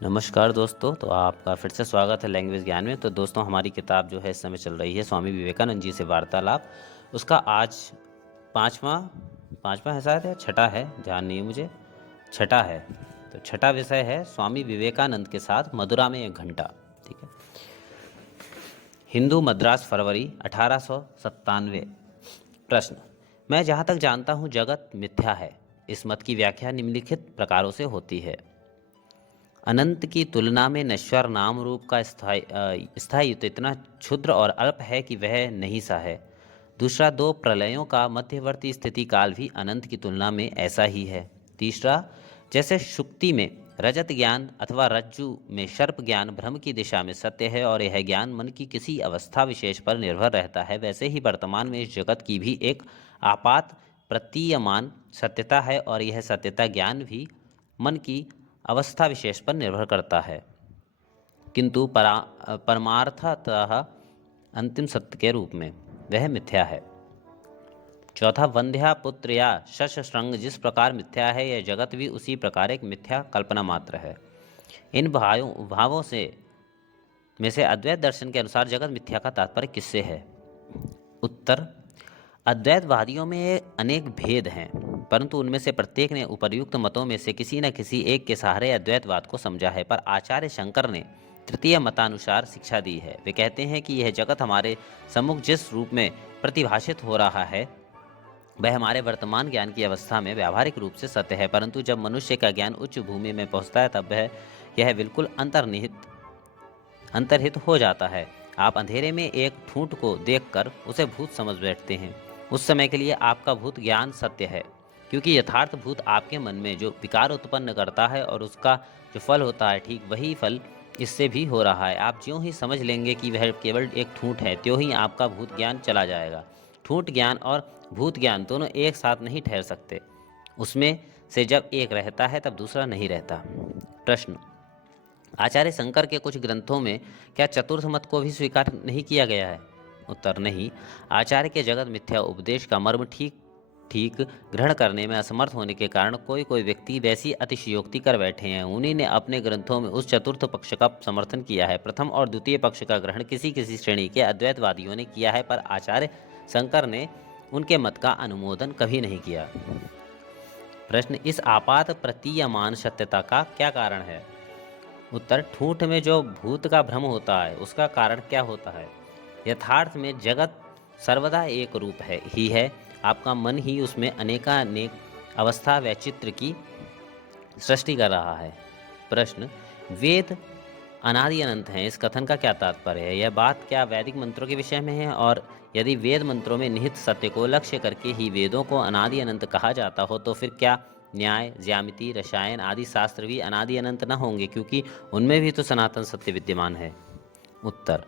नमस्कार दोस्तों। तो आपका फिर से स्वागत है लैंग्वेज ज्ञान में। तो दोस्तों, हमारी किताब जो है इस समय चल रही है स्वामी विवेकानंद जी से वार्तालाप। उसका आज पाँचवा पाँचवा है शायद, या छठा है, ध्यान नहीं है मुझे, छठा है। तो छठा विषय है स्वामी विवेकानंद के साथ मदुरा में 1 घंटा। ठीक है। हिंदू मद्रास, फरवरी 1897। प्रश्न: मैं जहाँ तक जानता हूँ जगत मिथ्या है। इस मत की व्याख्या निम्नलिखित प्रकारों से होती है। अनंत की तुलना में नश्वर नाम रूप का स्थायित्व इतना क्षुद्र और अल्प है कि वह नहीं सा है। दूसरा, दो प्रलयों का मध्यवर्ती स्थिति काल भी अनंत की तुलना में ऐसा ही है। तीसरा, जैसे शुक्ति में रजत ज्ञान अथवा रज्जु में सर्प ज्ञान भ्रम की दिशा में सत्य है और यह ज्ञान मन की किसी अवस्था विशेष पर निर्भर रहता है, वैसे ही वर्तमान में इस जगत की भी एक आपात प्रतीयमान सत्यता है और यह सत्यता ज्ञान भी मन की अवस्था विशेष पर निर्भर करता है, किंतु परमार्थतः अंतिम सत्य के रूप में वह मिथ्या है। चौथा, वंध्या पुत्र या शश श्रृंग जिस प्रकार मिथ्या है, यह जगत भी उसी प्रकार एक मिथ्या कल्पना मात्र है। इन भावों से अद्वैत दर्शन के अनुसार जगत मिथ्या का तात्पर्य किससे है? उत्तर: अद्वैतवादियों में अनेक भेद हैं, परंतु उनमें से प्रत्येक ने उपर्युक्त मतों में से किसी न किसी एक के सहारे अद्वैतवाद को समझा है। पर आचार्य शंकर ने तृतीय मतानुसार शिक्षा दी है। वे कहते हैं कि यह जगत हमारे सम्मुख जिस रूप में प्रतिभाषित हो रहा है वह हमारे वर्तमान ज्ञान की अवस्था में व्यावहारिक रूप से सत्य है, परंतु जब मनुष्य का ज्ञान उच्च भूमि में पहुंचता है तब यह बिल्कुल अंतर्हित हो जाता है। आप अंधेरे में एक ठूंठ को देखकर उसे भूत समझ बैठते हैं। उस समय के लिए आपका भूत ज्ञान सत्य है, क्योंकि यथार्थ भूत आपके मन में जो विकार उत्पन्न करता है और उसका जो फल होता है, ठीक वही फल इससे भी हो रहा है। आप ज्यों ही समझ लेंगे कि वह केवल एक ठूंठ है, त्यों ही आपका भूत ज्ञान चला जाएगा। ठूंठ ज्ञान और भूत ज्ञान दोनों एक साथ नहीं ठहर सकते। उसमें से जब एक रहता है तब दूसरा नहीं रहता। प्रश्न: आचार्य शंकर के कुछ ग्रंथों में क्या चतुर्थ मत को भी स्वीकार नहीं किया गया है? उत्तर: नहीं। आचार्य के जगत मिथ्या उपदेश का मर्म ठीक ठीक ग्रहण करने में असमर्थ होने के कारण कोई कोई व्यक्ति वैसी अतिशयोक्ति कर बैठे हैं। उन्हीं ने अपने ग्रंथों में उस चतुर्थ पक्ष का समर्थन किया है। प्रथम और द्वितीय पक्ष का ग्रहण किसी किसी श्रेणी के अद्वैतवादियों ने किया है, पर आचार्य शंकर ने उनके मत का अनुमोदन कभी नहीं किया। प्रश्न: इस आपात प्रतीयमान सत्यता का क्या कारण है? उत्तर: ठूठ में जो भूत का भ्रम होता है उसका कारण क्या होता है? यथार्थ में जगत सर्वदा एक रूप ही है। आपका मन ही उसमें अनेकानेक अवस्था वैचित्र की सृष्टि कर रहा है। प्रश्न: वेद अनादि अनंत हैं, इस कथन का क्या तात्पर्य है? यह बात क्या वैदिक मंत्रों के विषय में है? और यदि वेद मंत्रों में निहित सत्य को लक्ष्य करके ही वेदों को अनादि अनंत कहा जाता हो, तो फिर क्या न्याय, ज्यामिति, रसायन आदि शास्त्र भी अनादि अनंत न होंगे, क्योंकि उनमें भी तो सनातन सत्य विद्यमान है? उत्तर: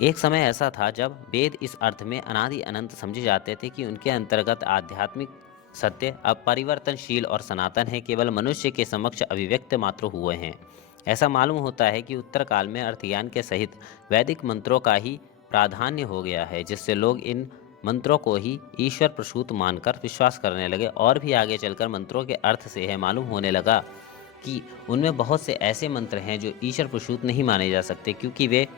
एक समय ऐसा था जब वेद इस अर्थ में अनादि अनंत समझे जाते थे कि उनके अंतर्गत आध्यात्मिक सत्य अपरिवर्तनशील और सनातन है, केवल मनुष्य के समक्ष अभिव्यक्त मात्र हुए हैं। ऐसा मालूम होता है कि उत्तर काल में अर्थज्ञान के सहित वैदिक मंत्रों का ही प्राधान्य हो गया है, जिससे लोग इन मंत्रों को ही ईश्वर प्रसूत मानकर विश्वास करने लगे। और भी आगे चलकर मंत्रों के अर्थ से यह मालूम होने लगा कि उनमें बहुत से ऐसे मंत्र हैं जो ईश्वर प्रसूत नहीं माने जा सकते, क्योंकि वे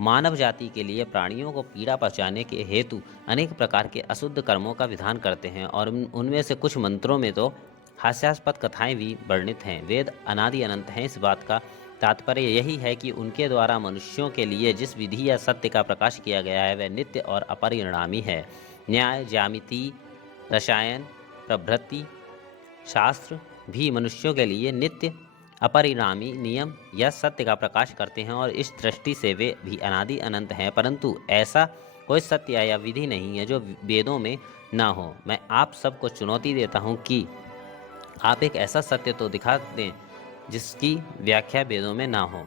मानव जाति के लिए प्राणियों को पीड़ा पहुंचाने के हेतु अनेक प्रकार के अशुद्ध कर्मों का विधान करते हैं। और उनमें से कुछ मंत्रों में तो हास्यास्पद कथाएं भी वर्णित हैं। वेद अनादि अनंत हैं, इस बात का तात्पर्य यही है कि उनके द्वारा मनुष्यों के लिए जिस विधि या सत्य का प्रकाश किया गया है वह नित्य और अपरिणामी है। न्याय, ज्यामिति, रसायन प्रभृति शास्त्र भी मनुष्यों के लिए नित्य अपरिणामी नियम या सत्य का प्रकाश करते हैं, और इस दृष्टि से वे भी अनादि अनंत हैं। परंतु ऐसा कोई सत्य या विधि नहीं है जो वेदों में ना हो। मैं आप सबको चुनौती देता हूँ कि आप एक ऐसा सत्य तो दिखा दें जिसकी व्याख्या वेदों में ना हो।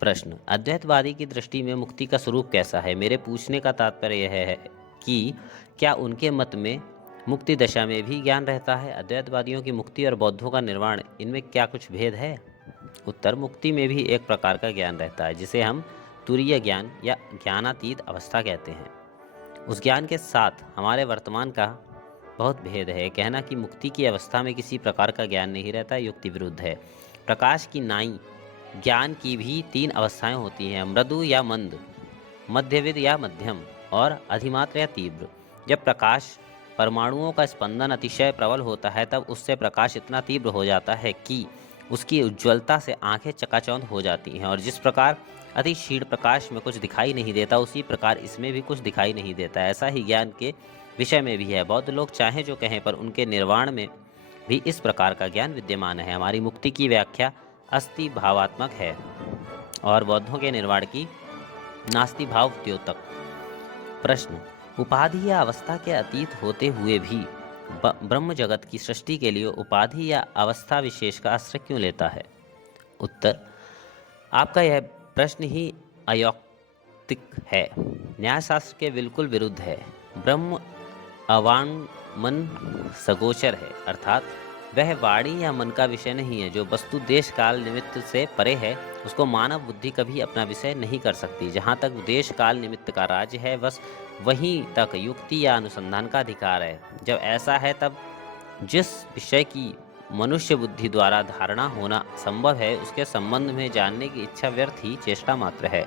प्रश्न: अद्वैतवादी की दृष्टि में मुक्ति का स्वरूप कैसा है? मेरे पूछने का तात्पर्य यह है कि क्या उनके मत में मुक्ति दशा में भी ज्ञान रहता है? अद्वैतवादियों की मुक्ति और बौद्धों का निर्वाण, इनमें क्या कुछ भेद है? उत्तर: मुक्ति में भी एक प्रकार का ज्ञान रहता है जिसे हम तुरीय ज्ञान या ज्ञानातीत अवस्था कहते हैं। उस ज्ञान के साथ हमारे वर्तमान का बहुत भेद है। कहना कि मुक्ति की अवस्था में किसी प्रकार का ज्ञान नहीं रहता युक्ति विरुद्ध है। प्रकाश की नाई ज्ञान की भी 3 अवस्थाएं होती हैं, मृदु या मंद, मध्यविद या मध्यम और अधिमात्र या तीव्र। जब प्रकाश परमाणुओं का स्पंदन अतिशय प्रबल होता है तब उससे प्रकाश इतना तीव्र हो जाता है कि उसकी उज्ज्वलता से आंखें चकाचौंध हो जाती हैं, और जिस प्रकार अति क्षीण प्रकाश में कुछ दिखाई नहीं देता उसी प्रकार इसमें भी कुछ दिखाई नहीं देता। ऐसा ही ज्ञान के विषय में भी है। बौद्ध लोग चाहे जो कहें पर उनके निर्वाण में भी इस प्रकार का ज्ञान विद्यमान है। हमारी मुक्ति की व्याख्या अस्थि भावात्मक है और बौद्धों के निर्वाण की नास्ति भाव द्योतक। प्रश्न, उपाधि या अवस्था के अतीत होते हुए भी ब्रह्म जगत की सृष्टि के लिए उपाधि या अवस्था विशेष का आश्रय क्यों लेता है? उत्तर, आपका यह प्रश्न ही अयौक्तिक है, न्यायशास्त्र के बिल्कुल विरुद्ध है। ब्रह्म अवांग मन सगोचर है, अर्थात वह वाणी या मन का विषय नहीं है। जो वस्तु देश काल निमित्त से परे है उसको मानव बुद्धि कभी अपना विषय नहीं कर सकती। जहाँ तक देश काल निमित्त का राज्य है बस वहीं तक युक्ति या अनुसंधान का अधिकार है। जब ऐसा है तब जिस विषय की मनुष्य बुद्धि द्वारा धारणा होना संभव है उसके संबंध में जानने की इच्छा व्यर्थ ही चेष्टा मात्र है।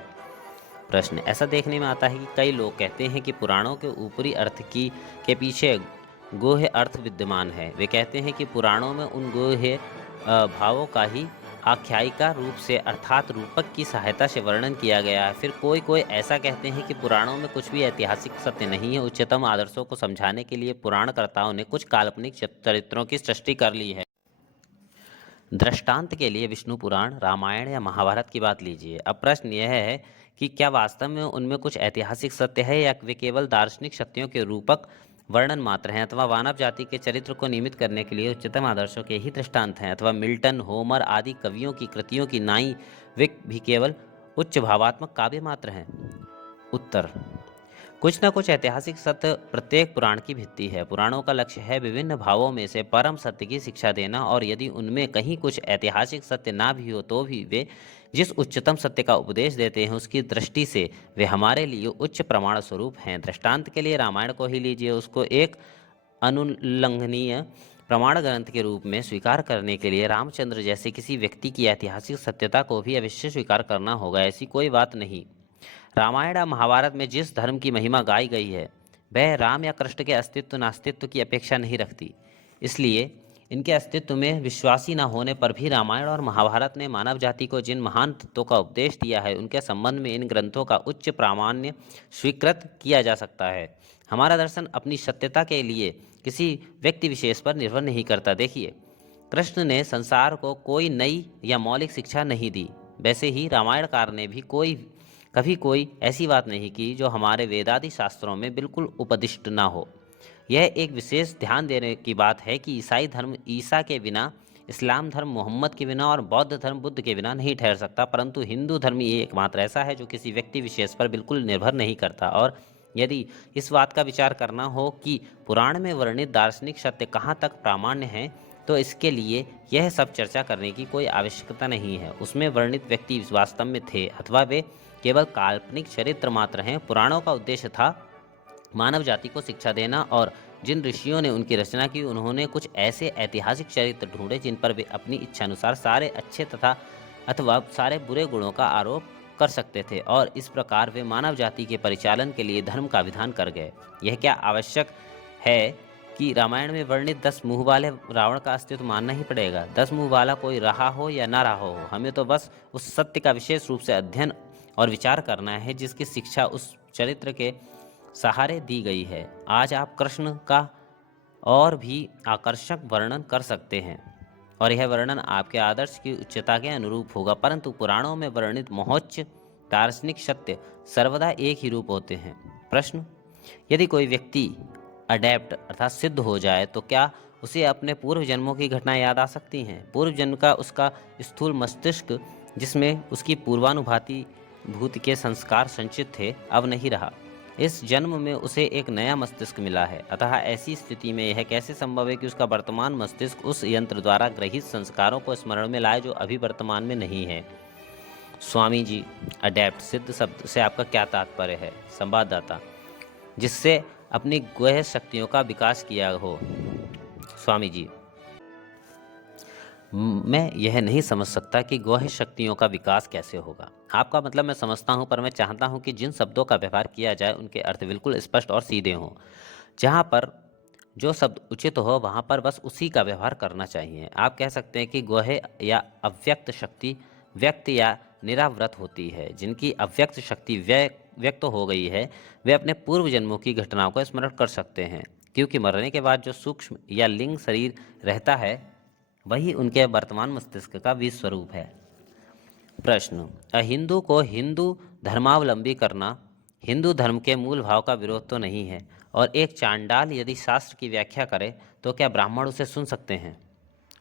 प्रश्न, ऐसा देखने में आता है कि कई लोग कहते हैं कि पुराणों के ऊपरी अर्थ की के पीछे गोह्य अर्थ विद्यमान है। वे कहते हैं कि पुराणों में उन गोह्य भावों का ही आख्यायिका रूप से अर्थात रूपक की सहायता से वर्णन किया गया है। फिर कोई ऐसा कहते हैं कि पुराणों में कुछ भी ऐतिहासिक सत्य नहीं है। उच्चतम आदर्शों को समझाने के लिए पुराणकर्ताओं ने कुछ काल्पनिक चरित्रों की सृष्टि कर ली है। दृष्टांत के लिए विष्णु पुराण, रामायण या महाभारत की बात लीजिए। अब प्रश्न यह है कि क्या वास्तव में उनमें कुछ ऐतिहासिक सत्य है या वे केवल दार्शनिक सत्यों के रूपक वर्णन मात्र हैं, अथवा मानव जाति के चरित्र को निमित करने के लिए उच्चतम आदर्शों के ही दृष्टांत हैं, अथवा मिल्टन, होमर आदि कवियों की कृतियों की नाई वे भी केवल उच्च भावात्मक काव्य मात्र हैं? उत्तर, कुछ न कुछ ऐतिहासिक सत्य प्रत्येक पुराण की भित्ति है। पुराणों का लक्ष्य है विभिन्न भावों में से परम सत्य की शिक्षा देना, और यदि उनमें कहीं कुछ ऐतिहासिक सत्य ना भी हो तो भी वे जिस उच्चतम सत्य का उपदेश देते हैं उसकी दृष्टि से वे हमारे लिए उच्च प्रमाण स्वरूप हैं। दृष्टांत के लिए रामायण को ही लीजिए। उसको एक अनुल्लंघनीय प्रमाण ग्रंथ के रूप में स्वीकार करने के लिए रामचंद्र जैसे किसी व्यक्ति की ऐतिहासिक सत्यता को भी अवश्य स्वीकार करना होगा। ऐसी कोई बात नहीं। रामायण या महाभारत में जिस धर्म की महिमा गाई गई है वह राम या कृष्ण के अस्तित्व नास्तित्व की अपेक्षा नहीं रखती। इसलिए इनके अस्तित्व में विश्वासी न होने पर भी रामायण और महाभारत ने मानव जाति को जिन महान तत्वों का उपदेश दिया है उनके संबंध में इन ग्रंथों का उच्च प्रामाण्य स्वीकृत किया जा सकता है। हमारा दर्शन अपनी सत्यता के लिए किसी व्यक्ति विशेष पर निर्भर नहीं करता। देखिए, कृष्ण ने संसार को कोई नई या मौलिक शिक्षा नहीं दी, वैसे ही रामायणकार ने भी कभी कोई ऐसी बात नहीं की जो हमारे वेदादि शास्त्रों में बिल्कुल उपदिष्ट ना हो। यह एक विशेष ध्यान देने की बात है कि ईसाई धर्म ईसा के बिना, इस्लाम धर्म मोहम्मद के बिना और बौद्ध धर्म बुद्ध के बिना नहीं ठहर सकता, परंतु हिंदू धर्म ये एकमात्र ऐसा है जो किसी व्यक्ति विशेष पर बिल्कुल निर्भर नहीं करता। और यदि इस बात का विचार करना हो कि पुराण में वर्णित दार्शनिक सत्य कहाँ तक प्रामाण्य है तो इसके लिए यह सब चर्चा करने की कोई आवश्यकता नहीं है। उसमें वर्णित व्यक्ति वास्तव में थे अथवा वे केवल काल्पनिक चरित्र मात्र हैं। पुराणों का उद्देश्य था मानव जाति को शिक्षा देना, और जिन ऋषियों ने उनकी रचना की उन्होंने कुछ ऐसे ऐतिहासिक चरित्र ढूंढे जिन पर वे अपनी इच्छानुसार सारे अच्छे अथवा सारे बुरे गुणों का आरोप कर सकते थे, और इस प्रकार वे मानव जाति के परिचालन के लिए धर्म का विधान कर गए। यह क्या आवश्यक है कि रामायण में वर्णित 10 मुंह वाले रावण का अस्तित्व मानना ही पड़ेगा? 10 मुंह वाला कोई रहा हो या ना रहा हो, हमें तो बस उस सत्य का विशेष रूप से अध्ययन और विचार करना है जिसकी शिक्षा उस चरित्र के सहारे दी गई है। आज आप कृष्ण का और भी आकर्षक वर्णन कर सकते हैं और यह वर्णन आपके आदर्श की उच्चता के अनुरूप होगा, परंतु पुराणों में वर्णित मोहोच्च दार्शनिक सत्य सर्वदा एक ही रूप होते हैं। प्रश्न, यदि कोई व्यक्ति अडेप्ट अर्थात सिद्ध हो जाए तो क्या उसे अपने पूर्व जन्मों की घटनाएं याद आ सकती हैं? पूर्व जन्म का उसका स्थूल मस्तिष्क जिसमें उसकी पूर्वानुभाति भूत के संस्कार संचित थे अब नहीं रहा। इस जन्म में उसे एक नया मस्तिष्क मिला है। अतः ऐसी स्थिति में यह कैसे संभव है कि उसका वर्तमान मस्तिष्क उस यंत्र द्वारा ग्रहित संस्कारों को स्मरण में लाए जो अभी वर्तमान में नहीं है? स्वामी जी, अडेप्ट सिद्ध शब्द से आपका क्या तात्पर्य है? संवाददाता, जिससे अपनी गुह्य शक्तियों का विकास किया हो? स्वामी जी, मैं यह नहीं समझ सकता कि गुह्य शक्तियों का विकास कैसे होगा। आपका मतलब मैं समझता हूँ, पर मैं चाहता हूँ कि जिन शब्दों का व्यवहार किया जाए उनके अर्थ बिल्कुल स्पष्ट और सीधे हों। जहाँ पर जो शब्द उचित हो वहाँ पर बस उसी का व्यवहार करना चाहिए। आप कह सकते हैं कि गुह्य या अव्यक्त शक्ति व्यक्त या निरावृत होती है। जिनकी अव्यक्त शक्ति व्यक्त हो गई है, वे अपने पूर्व जन्मों की घटनाओं को स्मरण कर सकते हैं, क्योंकि मरने के बाद जो सूक्ष्म या लिंग शरीर रहता है वही उनके वर्तमान मस्तिष्क का बीज स्वरूप है। प्रश्न, अहिंदू को हिंदू धर्मावलंबी करना हिंदू धर्म के मूल भाव का विरोध तो नहीं है, और एक चांडाल यदि शास्त्र की व्याख्या करे तो क्या ब्राह्मण उसे सुन सकते हैं?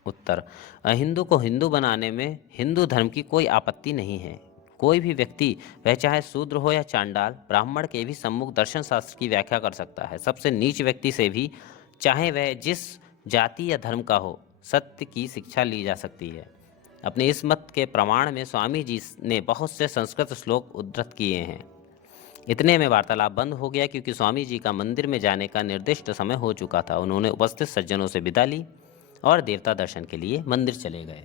उत्तर, अहिंदू को हिंदू बनाने में हिंदू धर्म की कोई आपत्ति नहीं है। कोई भी व्यक्ति, वह चाहे शूद्र हो या चांडाल, ब्राह्मण के भी सम्मुख दर्शन शास्त्र की व्याख्या कर सकता है। सबसे नीच व्यक्ति से भी, चाहे वह जिस जाति या धर्म का हो, सत्य की शिक्षा ली जा सकती है। अपने इस मत के प्रमाण में स्वामी जी ने बहुत से संस्कृत श्लोक उद्धृत किए हैं। इतने में वार्तालाप बंद हो गया, क्योंकि स्वामी जी का मंदिर में जाने का निर्दिष्ट समय हो चुका था। उन्होंने उपस्थित सज्जनों से विदा ली और देवता दर्शन के लिए मंदिर चले गए।